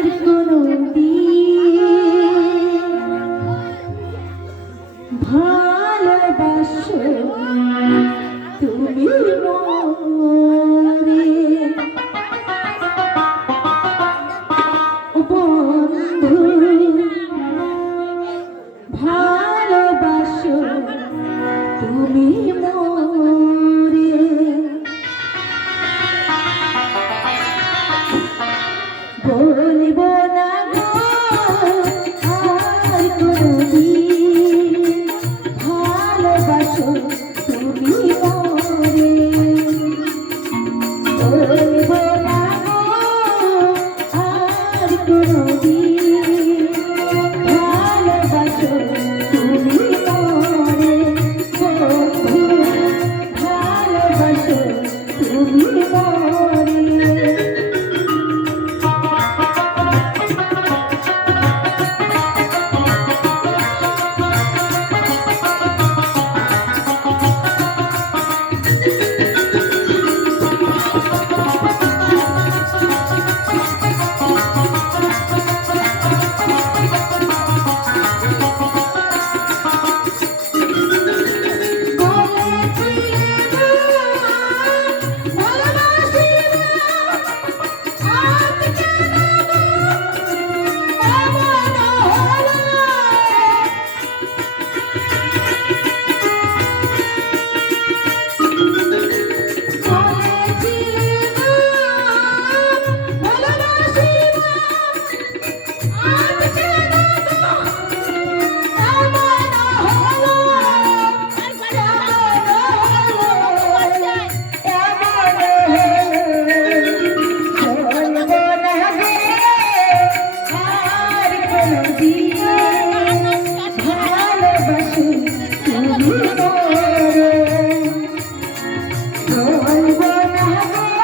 আর কোনো দিয়ে ভালোবাসো তুমি মরে বন্ধু তুমি মরে। Oh. வாழ்வானாக